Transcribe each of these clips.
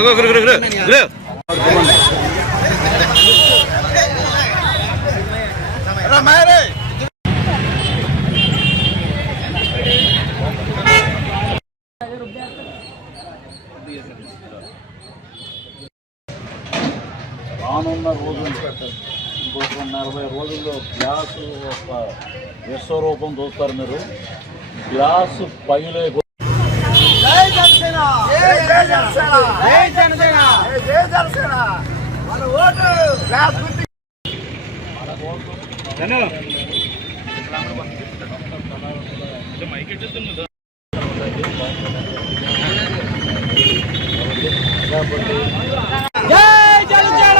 గురు గురు గురు గురు రానున్న రోజులు ఇంకొక నలభై రోజుల్లో గ్యాస్ ఒక విశ్వరూపం చూస్తారు మీరు. గ్యాస్ పైలే జై జనసేన జై జై జనసేన జై జనసేన జై జనసేన మన ఓటు గ్యాస్ గుర్తు జై జనసేన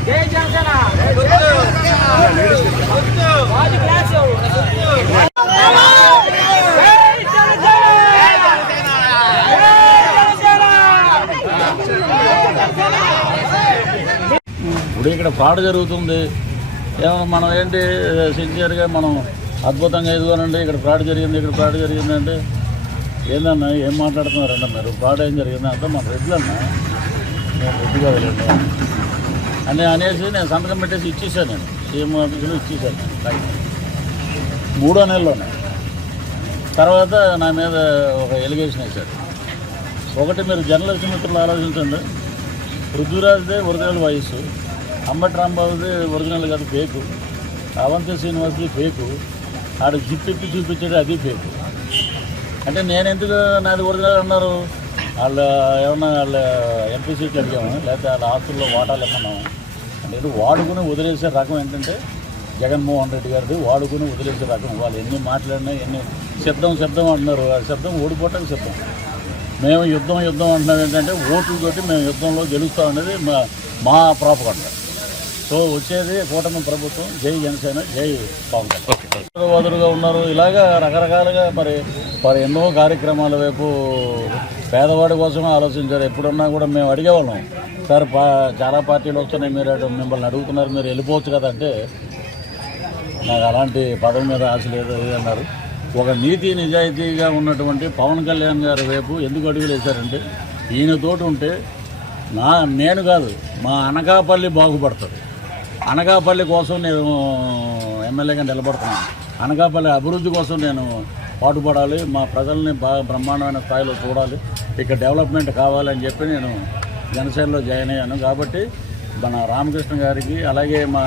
జై జనసేన జై జనసేన రాజు క్లాస్ ఇప్పుడు ఇక్కడ ఫ్రాడ్ జరుగుతుంది. ఏమో మనం ఏంటి సిన్సియర్గా మనం అద్భుతంగా ఎదుగునండి ఇక్కడ ఫ్రాడ్ జరిగింది ఇక్కడ ఫ్రాడ్ జరిగింది అంటే ఏందన్నా ఏం మాట్లాడుతున్నారంట మీరు? ఫ్రాడ్ ఏం జరిగింది అంటే మన రెడ్లన్నా నేను రెడ్డిగా వెళ్ళండి అని అనేసి నేను సంతకం పెట్టేసి ఇచ్చేసాను నేను. సీఎం ఆఫీసులో ఇచ్చేసాను నేను. మూడో నెలలోనే. తర్వాత నా మీద ఒక ఎలిగేషన్ వేశారు. ఒకటి మీరు జర్నలిస్ట్ మిత్రులు ఆలోచించండి. పృథ్వీరాజ్దే వరదల వయస్సు. అంబటి రాంబాబుది ఒరిజినల్ కాదు ఫేకు. అవంతి శ్రీనివాస్ది ఫేకు. ఆడు జిప్పెట్టి చూపించాడు అది ఫేకు. అంటే నేను ఎందుకు నాది ఒరిజినల్ అన్నారు? వాళ్ళ ఏమన్నా వాళ్ళ ఎంపీ సీట్లు అడిగాము? లేకపోతే వాళ్ళ ఆస్తుల్లో వాటాలు ఇమ్మన్నాము అంటే వాడుకుని వదిలేసే రకం ఏంటంటే జగన్మోహన్ రెడ్డి గారిది వాడుకుని వదిలేసే రకం. వాళ్ళు ఎన్ని మాట్లాడినా ఎన్ని శబ్దం శబ్దం అంటున్నారు. ఆ శబ్దం ఓడిపోవటానికి శబ్దం. మేము యుద్ధం యుద్ధం అంటున్నాం ఏంటంటే ఓట్లతోటి మేము యుద్ధంలో గెలుస్తాం అనేది మా మా ప్రాపకండ సో వచ్చేది కూటమి ప్రభుత్వం. జై జనసేన జై పవన్ కళ్యాణ్ వదులుగా ఉన్నారు. ఇలాగా రకరకాలుగా మరి మరి ఎన్నో కార్యక్రమాల వైపు పేదవాడి కోసమే ఆలోచించారు. ఎప్పుడున్నా కూడా మేము అడిగేవాళ్ళం సార్ పా చాలా పార్టీలు వస్తున్నాయి. మీరు మిమ్మల్ని అడుగుతున్నారు. మీరు వెళ్ళిపోవచ్చు కదా అంటే నాకు అలాంటి పదవి మీద ఆశ లేదు అన్నారు. ఒక నీతి నిజాయితీగా ఉన్నటువంటి పవన్ కళ్యాణ్ గారి వైపు ఎందుకు అడుగులు వేశారంటే ఈయనతోటి ఉంటే నా నేను కాదు మా అనకాపల్లి బాగుపడుతుంది. అనకాపల్లి కోసం నేను ఎమ్మెల్యేగా నిలబడుతున్నాను. అనకాపల్లి అభివృద్ధి కోసం నేను పాటుపడాలి. మా ప్రజల్ని బాగా బ్రహ్మాండమైన స్థాయిలో చూడాలి. ఇక్కడ డెవలప్మెంట్ కావాలని చెప్పి నేను జనసేనలో జాయిన్ అయ్యాను. కాబట్టి మన రామకృష్ణ గారికి అలాగే మా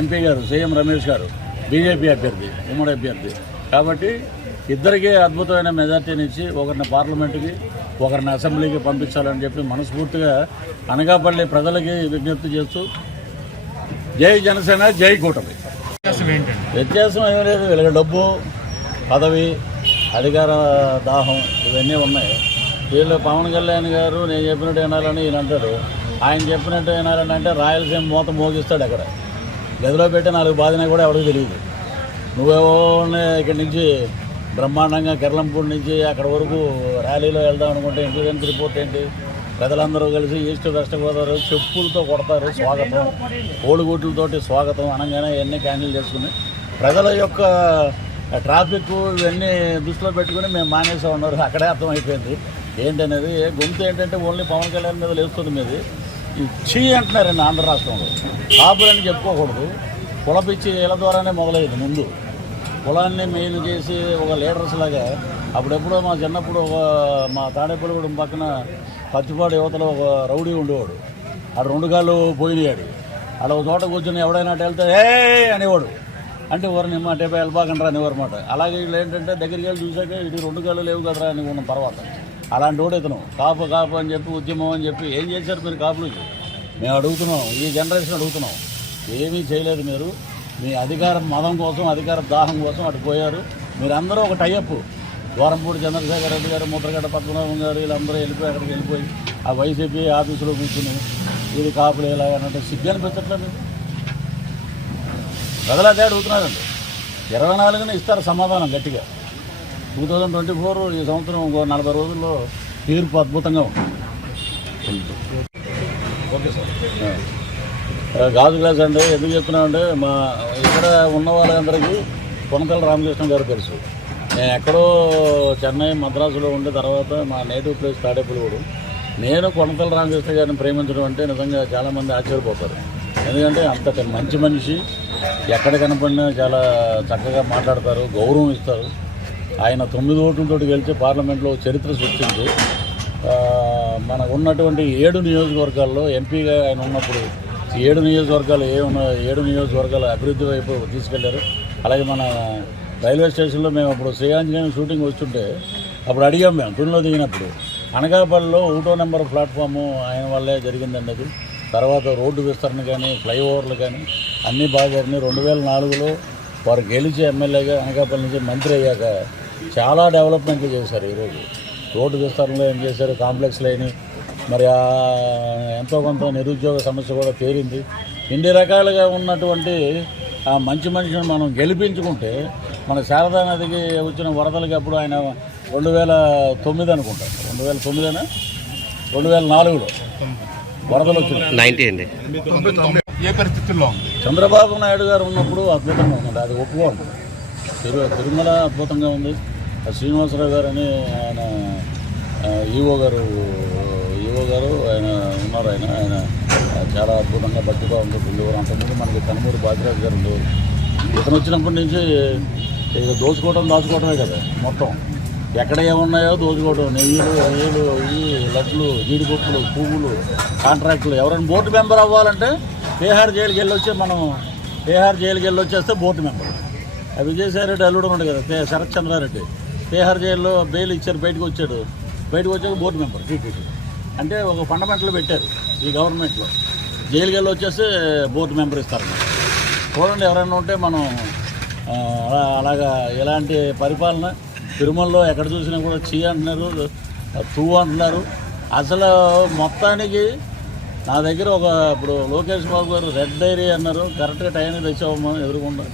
ఎంపీ గారు సీఎం రమేష్ గారు బీజేపీ అభ్యర్థి ఉమ్మడి అభ్యర్థి. కాబట్టి ఇద్దరికీ అద్భుతమైన మెజార్టీని ఇచ్చి ఒకరిని పార్లమెంటుకి ఒకరిని అసెంబ్లీకి పంపించాలని చెప్పి మనస్ఫూర్తిగా అనకాపల్లి ప్రజలకి విజ్ఞప్తి చేస్తూ జై జనసేన జై కూటమి. వ్యత్యాసం ఏమీ లేదు. వీళ్ళకి డబ్బు పదవి అధికార దాహం ఇవన్నీ ఉన్నాయి. వీళ్ళు పవన్ కళ్యాణ్ గారు నేను చెప్పినట్టు వినాలని ఈయన అంటాడు. ఆయన చెప్పినట్టు వినాలని అంటే రాయలసీమ మూత మోగిస్తాడు అక్కడ గదిలో పెట్టి నాలుగు బాధినా కూడా ఎవరికి తెలియదు. నువ్వేవో ఇక్కడి నుంచి బ్రహ్మాండంగా కిర్లంపూడి నుంచి అక్కడ వరకు ర్యాలీలో వెళ్దాం అనుకుంటే ఇంటెలిజెన్స్ రిపోర్ట్ ఏంటి? ప్రజలందరూ కలిసి ఈస్ట్ వెస్ట్ గోదావరి చెప్పులతో కొడతారు స్వాగతం. కోడిగుడ్లతోటి స్వాగతం అనగానే ఇవన్నీ క్యాన్సిల్ చేసుకుని ప్రజల యొక్క ట్రాఫిక్ ఇవన్నీ దృష్టిలో పెట్టుకుని మేము మానేసా ఉన్నారు. అక్కడే అర్థమైపోయింది. ఏంటనేది? గొంతు ఏంటంటే ఓన్లీ పవన్ కళ్యాణ్ మీద లేస్తుంది మీది. ఈ చీ అంటున్నారండి ఆంధ్ర రాష్ట్రంలో. కాపులని చెప్పుకోకూడదు. కులపిచ్చి ఇళ్ళ ద్వారానే మొదలైంది ముందు. కులాన్ని మెయిన్ చేసి ఒక లీడర్స్ లాగా అప్పుడెప్పుడో మా చిన్నప్పుడు ఒక మా తాడేపల్లిగూడెం పక్కన పత్తిపాడు యువతలో ఒక రౌడీ ఉండేవాడు. ఆడు రెండు కాళ్ళు పోయినాడు ఆడ. ఒక చోట కూర్చొని ఎవడైనా అటు వెళ్తే ఏ అనేవాడు. అంటే ఎవరిని మా టేపై వెళ్ళబాకండ్రా అనేవారు మాట అలాగే వీళ్ళు ఏంటంటే దగ్గరికి వెళ్ళి చూసాక ఇటు రెండు కాళ్ళు లేవు కదరా అని ఉన్న తర్వాత. అలాంటి వాడు ఇతను. కాపు కాపు అని చెప్పి ఉద్యమం అని చెప్పి ఏం చేశారు మీరు కాపులు? మేము అడుగుతున్నాం. ఈ జనరేషన్ అడుగుతున్నాం. ఏమీ చేయలేదు మీరు. మీ అధికార మదం కోసం అధికార దాహం కోసం అటు పోయారు. మీరందరూ ఒక టైఅప్. ద్వారంపూడి చంద్రశేఖర్ రెడ్డి గారు ముద్రగడ్డ పద్మనాభం గారు వీళ్ళందరూ వెళ్ళిపోయి అక్కడికి వెళ్ళిపోయి ఆ వైసీపీ ఆఫీసులో కూర్చుని ఇది కాపులు ఎలా అంటే సిగ్గు అనిపించట్లేదు ప్రజలు అదే అడుగుతున్నారండి ఇరవై నాలుగున ఇస్తారు సమాధానం గట్టిగా. టూ థౌజండ్ ట్వంటీ ఫోర్ ఈ సంవత్సరం ఇంకో నలభై రోజుల్లో తీర్పు అద్భుతంగా ఉంటుంది ఓకే సార్. గాజు గ్లాస్ అంటే ఎందుకు చెప్తున్నామంటే మా ఇక్కడ ఉన్న వాళ్ళందరికీ కొనకల రామకృష్ణ గారు తెలుసు నేను ఎక్కడో చెన్నై మద్రాసులో ఉండే తర్వాత మా నేటివ్ ప్లేస్ తాడేపల్లిగూడు. నేను కొనతల రామకృష్ణ గారిని ప్రేమించడం అంటే నిజంగా చాలామంది ఆశ్చర్యపోతారు. ఎందుకంటే అంతటి మంచి మనిషి ఎక్కడ కనపడినా చాలా చక్కగా మాట్లాడతారు గౌరవం ఇస్తారు. ఆయన తొమ్మిది ఓట్లతో గెలిచి పార్లమెంట్లో చరిత్ర సృష్టించి మనకు ఉన్నటువంటి ఏడు నియోజకవర్గాల్లో ఎంపీగా ఆయన ఉన్నప్పుడు ఏడు నియోజకవర్గాలు ఏ ఉన్న ఏడు నియోజకవర్గాల అభివృద్ధి వైపు తీసుకెళ్ళారు. అలాగే మన రైల్వే స్టేషన్లో మేము అప్పుడు శ్రీయాంజనేయ షూటింగ్ వస్తుంటే అప్పుడు అడిగాం మేము తునిలో దిగినప్పుడు. అనకాపల్లిలో ఒకటో నెంబర్ ప్లాట్ఫాము ఆయన వల్లే జరిగిందండి అది. తర్వాత రోడ్డు విస్తరణ కానీ ఫ్లైఓవర్లు కానీ అన్నీ బాగా జరిగినాయి. రెండు వేల నాలుగులో వారు గెలిచి ఎమ్మెల్యేగా అనకాపల్లి నుంచి మంత్రి అయ్యాక చాలా డెవలప్మెంట్లు చేశారు ఈరోజు. రోడ్డు విస్తరణలో ఏం చేశారు కాంప్లెక్స్లు అయినాయి మరి ఆ ఎంతో కొంత నిరుద్యోగ సమస్య కూడా తేలింది. ఇన్ని రకాలుగా ఉన్నటువంటి ఆ మంచి మనిషిని మనం గెలిపించుకుంటే మన శారదా నదికి వచ్చిన వరదలకి అప్పుడు ఆయన రెండు వేల తొమ్మిది అనుకుంటా. రెండు వేల తొమ్మిదేనా? రెండు వేల నాలుగులో వరదలు అండి. ఏ పరిస్థితుల్లో ఉంది? చంద్రబాబు నాయుడు గారు ఉన్నప్పుడు అద్భుతంగా ఉందండి. అది ఒప్పుకోండి. తిరు తిరుమల అద్భుతంగా ఉంది. శ్రీనివాసరావు గారు అని ఆయన ఈవో గారు ఈవో గారు ఆయన ఉన్నారు ఆయన. ఆయన చాలా అద్భుతంగా భక్తిగా ఉంది ఉండేవారు. అంతకుముందు మనకి కనుమూరు బాజిరాజు గారు ఉండేవారు. ఇతను వచ్చినప్పటి నుంచి ఇక దోచుకోవడం దాచుకోవడమే కదా మొత్తం. ఎక్కడ ఏమున్నాయో దోచుకోవడం నెయ్యిలు నెయ్యిలు ఈ లడ్లు జీడిపప్పులు పువ్వులు కాంట్రాక్టులు. ఎవరైనా బోర్డు మెంబర్ అవ్వాలంటే బీహార్ జైలుకి వెళ్ళి వచ్చి మనం బీహార్ జైలుకి వెళ్ళి వచ్చేస్తే బోర్డు మెంబర్. విజయసాయిరెడ్డి అల్లుడు ఉన్నాడు కదా శరత్ చంద్రారెడ్డి. బీహార్ జైల్లో బెయిల్ ఇచ్చారు బయటకు వచ్చాడు. బయటకు వచ్చాక బోర్డు మెంబర్. టీటీడీ అంటే ఒక ఫండమెంటల్ పెట్టారు ఈ గవర్నమెంట్లో జైలుకి వెళ్ళి వచ్చేస్తే బోర్డు మెంబర్ ఇస్తారు. చూడండి ఎవరైనా ఉంటే మనం అలా అలాగా ఎలాంటి పరిపాలన తిరుమలలో ఎక్కడ చూసినా కూడా చీ అంటున్నారు తూ అంటున్నారు. అసలు మొత్తానికి నా దగ్గర ఒక ఇప్పుడు లోకేష్ బాబు గారు రెడ్ డైరీ అన్నారు కరెక్ట్గా టైంకి తెచ్చామమ్మా ఎదురుకుండా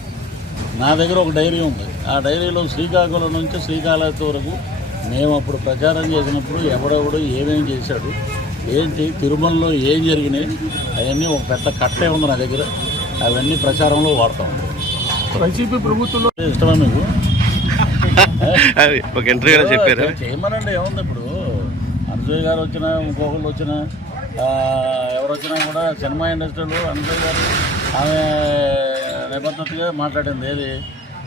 నా దగ్గర ఒక డైరీ ఉంది. ఆ డైరీలో శ్రీకాకుళం నుంచి శ్రీకాళహస్తి వరకు మేము అప్పుడు ప్రచారం చేసినప్పుడు ఎవడెవడు ఏమేం చేశాడు ఏంటి తిరుమలలో ఏం జరిగినాయి అవన్నీ ఒక పెద్ద కట్టే ఉంది నా దగ్గర. అవన్నీ ప్రచారంలో వాడతాం. వైసీపీ ప్రభుత్వంలో ఇష్టమా మీకు అది ఒక ఇంటర్వ్యూలో చెప్పారు? చేయమనండి ఏముంది ఇప్పుడు? అనుసూయ గారు వచ్చినా ఇంకొకళ్ళు వచ్చినా ఆ, ఎవరు వచ్చినా కూడా సినిమా ఇండస్ట్రీలో అనుసూయ గారు ఆమె నిబద్ధతగా మాట్లాడింది ఏది?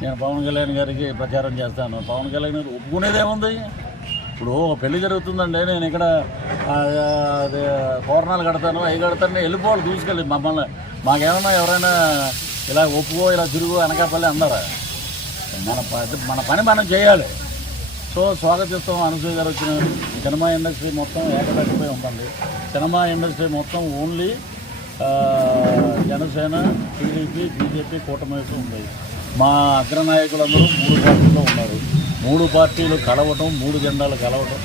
నేను పవన్ కళ్యాణ్ గారికి ప్రచారం చేస్తాను. పవన్ కళ్యాణ్ గారు ఒప్పుకునేదేముంది ఇప్పుడు ఒక పెళ్ళి జరుగుతుందండి. నేను ఇక్కడ ఆ, తోరణాలు కడతాను. అవి కడతాను. వెళ్ళిపోవాలి చూసుకెళ్ళి మమ్మల్ని మాకేమన్నా ఎవరైనా ఇలా ఒప్పుకో ఇలా తిరుగు అనకాపల్లి అన్నారా? మన మన పని మనం చేయాలి. సో స్వాగతిస్తాం. అనసూయ గారు వచ్చిన సినిమా ఇండస్ట్రీ మొత్తం ఏకదగ్గిపోయి ఉంటుంది సినిమా ఇండస్ట్రీ మొత్తం ఓన్లీ జనసేన టీడీపీ బీజేపీ కూటమి ఉంది. మా అగ్రనాయకులందరూ మూడు పార్టీలో ఉన్నారు. మూడు పార్టీలు కలవటం మూడు జెండాలు కలవటం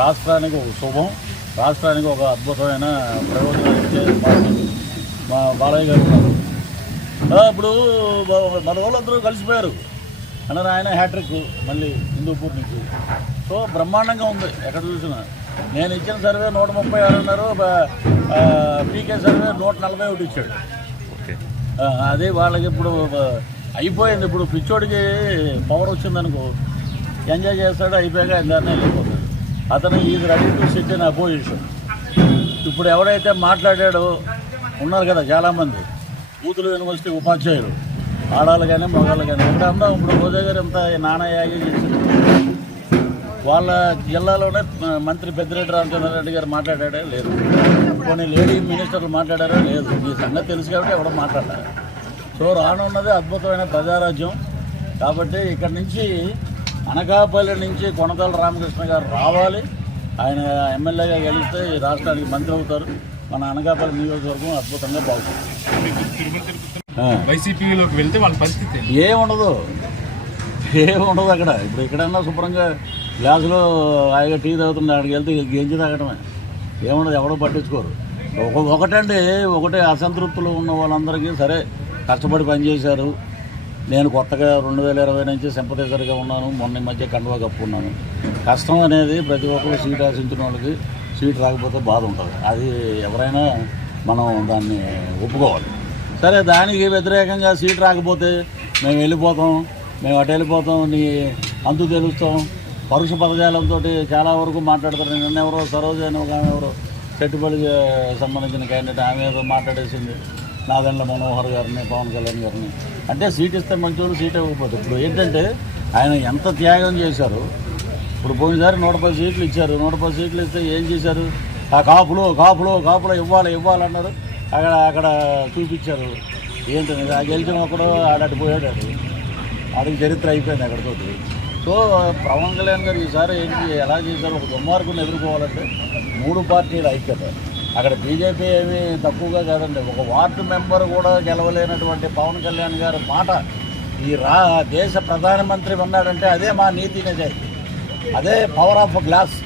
రాష్ట్రానికి ఒక శుభం రాష్ట్రానికి ఒక అద్భుతమైన ప్రయోజనాలు ఇచ్చే మా బాలయ్య గారు ఉన్నారు. ఇప్పుడు మన వాళ్ళందరూ కలిసిపోయారు. అన్నారు ఆయన హ్యాట్రిక్ మళ్ళీ హిందూపూర్ నుంచి. సో బ్రహ్మాండంగా ఉంది ఎక్కడ చూసినా. నేను ఇచ్చిన సర్వే నూట ముప్పై ఆరు అన్నారు పీకే సర్వే నూట నలభై ఒకటి ఇచ్చాడు. అదే వాళ్ళకి ఇప్పుడు అయిపోయింది. ఇప్పుడు పిచ్చోడికి పవర్ వచ్చిందనుకో ఎంజాయ్ చేస్తాడు అయిపోయాక దాన్ని వెళ్ళిపోతాడు. అతను is ready to sit in opposition ఇప్పుడు ఎవరైతే మాట్లాడాడో ఉన్నారు కదా చాలామంది. కూతురు యూనివర్సిటీ ఉపాధ్యాయులు. ఆడాలి కానీ మగాళ్ళు కానీ. ఎంత అందా ఇప్పుడు రోజా గారు ఎంత నానా యాగి చేసింది. వాళ్ళ జిల్లాలోనే మంత్రి పెద్దిరెడ్డి రామచంద్రారెడ్డి గారు మాట్లాడాడే లేదు. కొన్ని లేడీ మినిస్టర్లు మాట్లాడారో లేదు. ఈ సంగతి తెలుసు కాబట్టి ఎవడో మాట్లాడారు సో రానున్నది అద్భుతమైన ప్రజారాజ్యం. కాబట్టి ఇక్కడి నుంచి అనకాపల్లి నుంచి కొనతల రామకృష్ణ గారు రావాలి. ఆయన ఎమ్మెల్యేగా గెలిస్తే ఈ రాష్ట్రానికి మంత్రి అవుతారు. మన అనకాపల్లి నియోజకవర్గం అద్భుతంగా బాగుంటుంది. వైసీపీలోకి వెళ్తే వాళ్ళ పరిస్థితి ఏంటి? ఏముండదు. ఏముండదు అక్కడ. ఇప్పుడు ఎక్కడన్నా శుభ్రంగా గ్లాసులో హాయిగా టీ తాగుతుంది అక్కడికి వెళ్తే గెంజి తాగడమే ఏముండదు ఎవడో పట్టించుకోరు. ఒక ఒకటండి ఒకటే అసంతృప్తులు ఉన్న వాళ్ళందరికీ సరే. కష్టపడి పనిచేశారు. నేను కొత్తగా రెండు వేల ఇరవై నుంచి సింపతైజర్గా ఉన్నాను. మొన్న ఈ మధ్య కండువా కప్పుకున్నాను. కష్టం అనేది ప్రతి ఒక్కరు సీట్ ఆశించిన వాళ్ళకి సీట్ రాకపోతే బాధ ఉంటుంది. అది ఎవరైనా మనం దాన్ని ఒప్పుకోవాలి. సరే దానికి వ్యతిరేకంగా సీట్ రాకపోతే మేము వెళ్ళిపోతాం. మేము అటు వెళ్ళిపోతాం. నీ అంతు తెలుస్తాం. పరుష పదజాలంతో చాలా వరకు మాట్లాడతారు. నిన్న ఎవరో సరోజ అని ఒక ఆమె ఎవరో చెట్టుపల్లికి సంబంధించిన క్యాండిడేట్ ఆమె ఏదో మాట్లాడేసింది. నాదెండ్ల మనోహర్ గారిని పవన్ కళ్యాణ్ గారిని. అంటే సీట్ ఇస్తే మంచోళ్ళు సీట్ ఇవ్వకపోతే ఇప్పుడు ఏంటంటే ఆయన ఎంత త్యాగం చేశారు? ఇప్పుడు పోయినసారి నూట పది సీట్లు ఇచ్చారు. నూట పది సీట్లు ఇస్తే ఏం చేశారు? ఆ కాపులు కాపులు కాపులు ఇవ్వాలి ఇవ్వాలన్నారు అక్కడ అక్కడ చూపించారు. ఏంటనేది ఆ గెలిచిన ఒకడు ఆడటి పోయాడు ఆడికి చరిత్ర అయిపోయింది అక్కడితో సో పవన్ కళ్యాణ్ గారు ఈసారి ఏంటి ఎలా చేశారు? ఒక దుర్మార్గుని ఎదుర్కోవాలంటే మూడు పార్టీల ఐక్యత. అక్కడ బీజేపీ ఏమీ తక్కువగా కాదండి. ఒక వార్డు మెంబర్ కూడా గెలవలేనటువంటి పవన్ కళ్యాణ్ గారి మాట ఈ రా దేశ ప్రధానమంత్రి ఉన్నాడంటే అదే మా నీతి నిజాయితీ అదే పవర్ ఆఫ్ గ్లాస్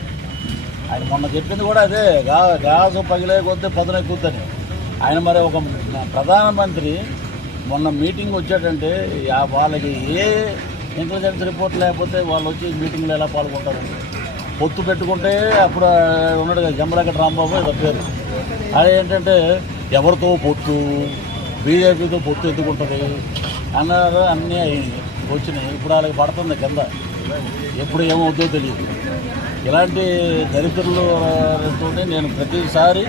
ఆయన మొన్న చెప్పింది కూడా అదే గా గ్లాసు పగిలే కొద్దీ పదునెక్కుద్దని ఆయన మరి ఒక ప్రధానమంత్రి మొన్న మీటింగ్ వచ్చాడంటే ఆ వాళ్ళకి ఏ ఇంటెలిజెన్స్ రిపోర్ట్ లేకపోతే వాళ్ళు వచ్చి మీటింగ్లో ఎలా పాల్గొంటారు? పొత్తు పెట్టుకుంటే అప్పుడు ఉన్నాడు కదా జమ్మలగడ్డ రాంబాబు ఏదో పేరు. అది ఏంటంటే ఎవరితో పొత్తు? బీజేపీతో పొత్తు ఎత్తుకుంటుంది అన్నారు అన్నీ అయ్యింది వచ్చినాయి. ఇప్పుడు వాళ్ళకి పడుతుంది కింద. ఎప్పుడు ఏమవుతుందో తెలియదు. ఇలాంటి దరిద్రులు నేను ప్రతిసారి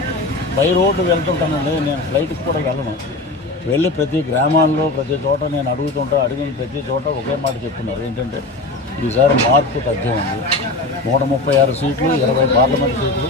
బై రోడ్డు వెళ్తుంటానండి. నేను ఫ్లైట్కి కూడా వెళ్ళను. వెళ్ళి ప్రతి గ్రామాల్లో ప్రతి చోట నేను అడుగుతుంటా అడిగిన ప్రతి చోట ఒకే మాట చెప్తున్నారు. ఏంటంటే ఈసారి మార్పు తగ్గింది ఉంది. నూట ముప్పై ఆరు సీట్లు ఇరవై పార్లమెంట్ సీట్లు